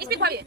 Speed भाभी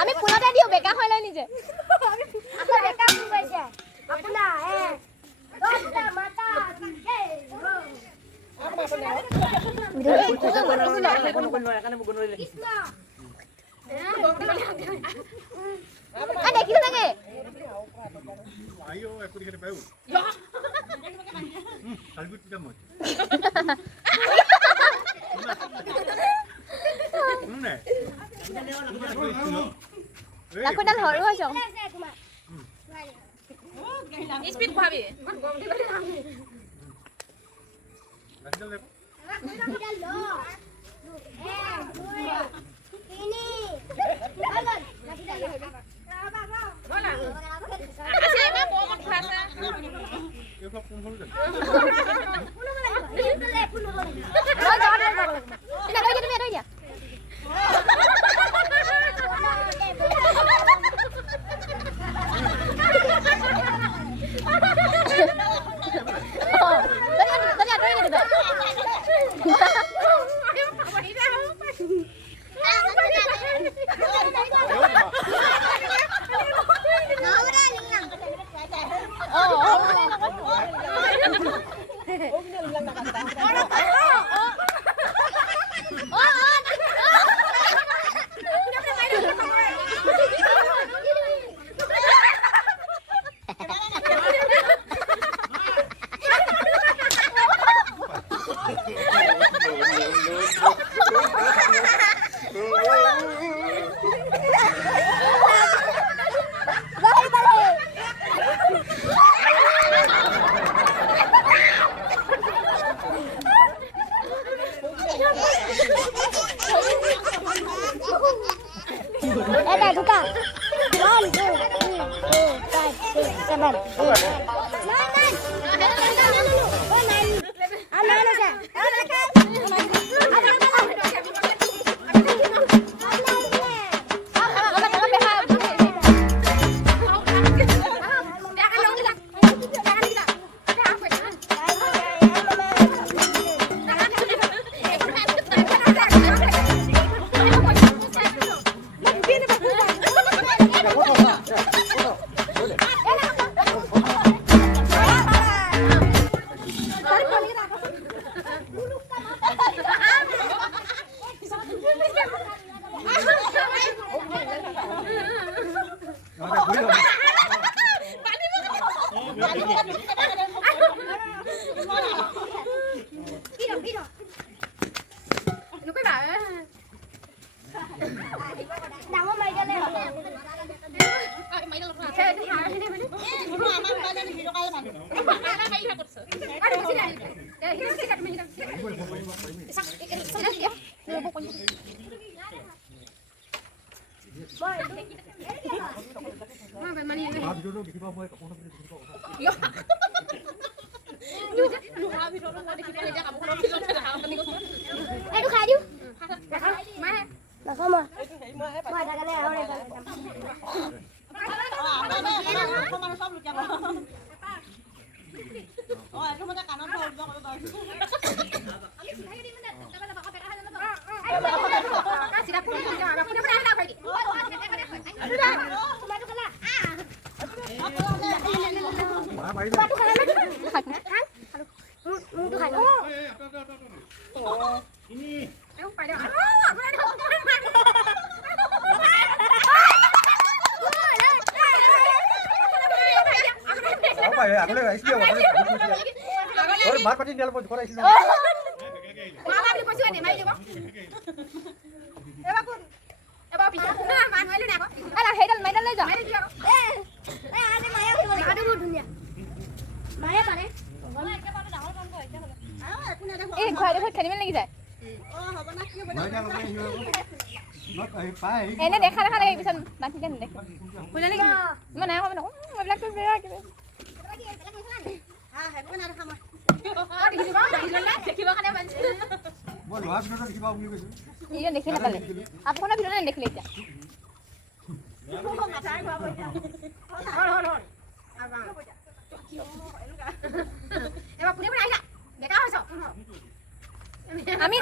আমি পুলাটা দিও বেকা হয় লয় নিজে আপনি বেকা ফুল পাইছে আপনা দশটা মাতা কে দেখিছ নাকি ayo aku dikira bau kalbut tidak mau Aku dah hot rồi chồng. Speed भाभी. এইটো খাই দিওঁ নাখাওঁ মই এটা কাৰণে আৰু আগলৈ আহিছিল মাত পাতি দিয়াৰ পৰা ঘৰ আহিছিল এনে দেখা দেখা লাগে পিছত বাকী নেদেখে বুঝলে নেকি মই নাই কম এইবিলাকতো বেয়া কিবা দেখি নাপালে আপোনাৰ ভিডিঅ' নেদেখিলে এতিয়া আমি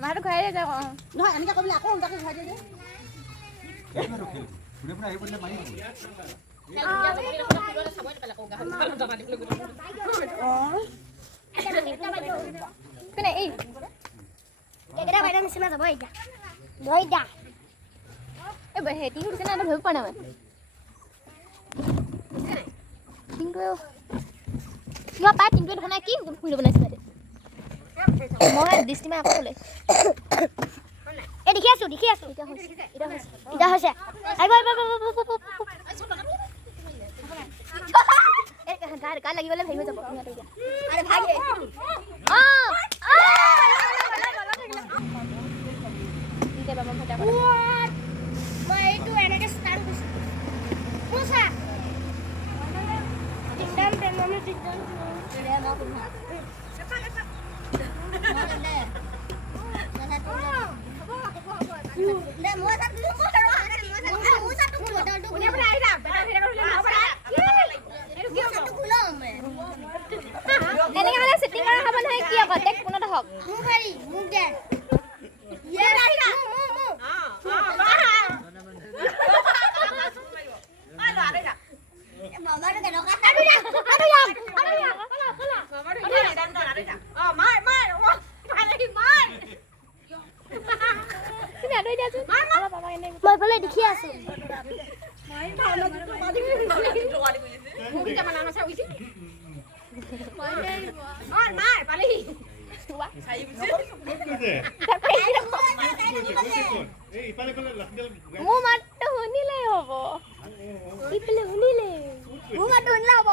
মাহটো খুৱাই দে নহয় এনেকৈ ক'বলৈ আকৌ উল্টাকৈ খুৱাই দিয়ে কোনে এই এইকেইটা বাইদেউ নিচিনা যাব এতিয়া লৈ দা এই হেতি উঠিছে না ধৰিব পৰা নাই কিন্তু কিবা পাই কিন্তু দেখা নাই কি ফুৰিব বনাইছে বাইদেউ মই দৃষ্টি মাই আকৌ ক'লে এই দেখি আছো এতিয়া হৈছে আহিব গাত লাগি গ'লে হেৰি হৈ যাব আৰে ভাগ মই এইটো এনেকৈ ষ্টাৰ্ট কৰিছোঁ এনেকৈ হ'লে ছেটিং কৰা হ'ব নহয় কি আকৌ দেখ কোনোটা হওক মই ফালে দেখি আছো মোৰ মাতটো শুনিলেই হ'ব ইফালে শুনিলে মোৰ মাতটো শুনিলে হ'ব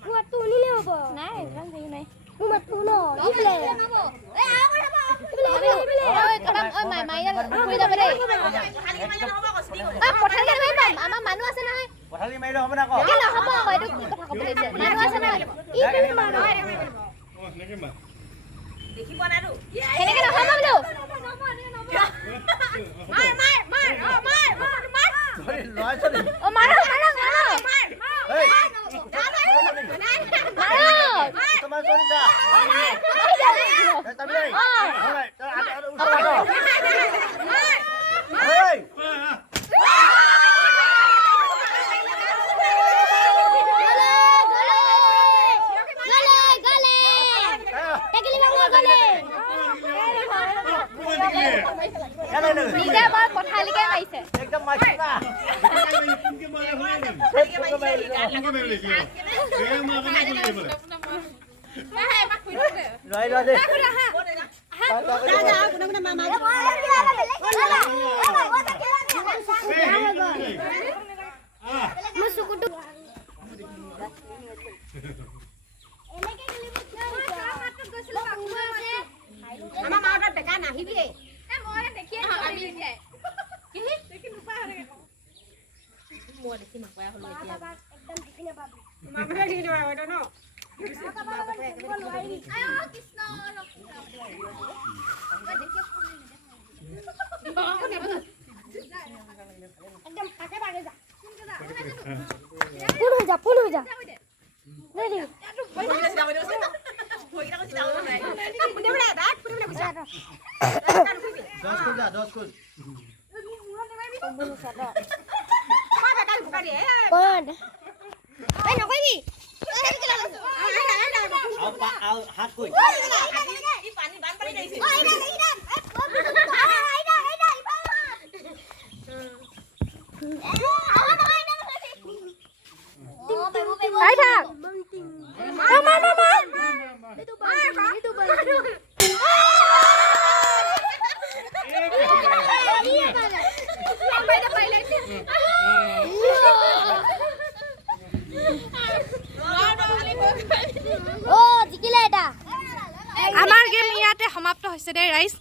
মোৰ মাতটো শুনিলে হ'ব নাই একদম হেৰি নাই মোৰ মাতটো শুনো ইফালে আমাৰ মানুহ আছে নহয় পঠালি মাৰিলে হ'ব না আকৌ নহ'ব আকৌ এইটো কি কথা ক'ব লাগিছে মানুহ আছে নহয় দেখি পোৱা নাই এনেকে নহ'ব বোলো নিজে বৰ পথালিকে মাৰিছে একদম মাৰিছো না কোনকে মাৰে হয় লৈ লৈ দে আমাৰ মাহঁতৰ বেকা নাহিবি মই দেখিয়ে আমি দেখি নোপোৱা হ'লে মই দেখি নোপোৱা হ'লো এতিয়া একদম দেখি নাপাবি মামা দেখি নোপোৱা ন কৃষ্ণ একদম কাটে পাৰে যা ফুল হৈ যা ৰেডি হাত কই আই থাক মামা আমাৰ গেম ইয়াতে সমাপ্ত হৈছে দে ৰাইজ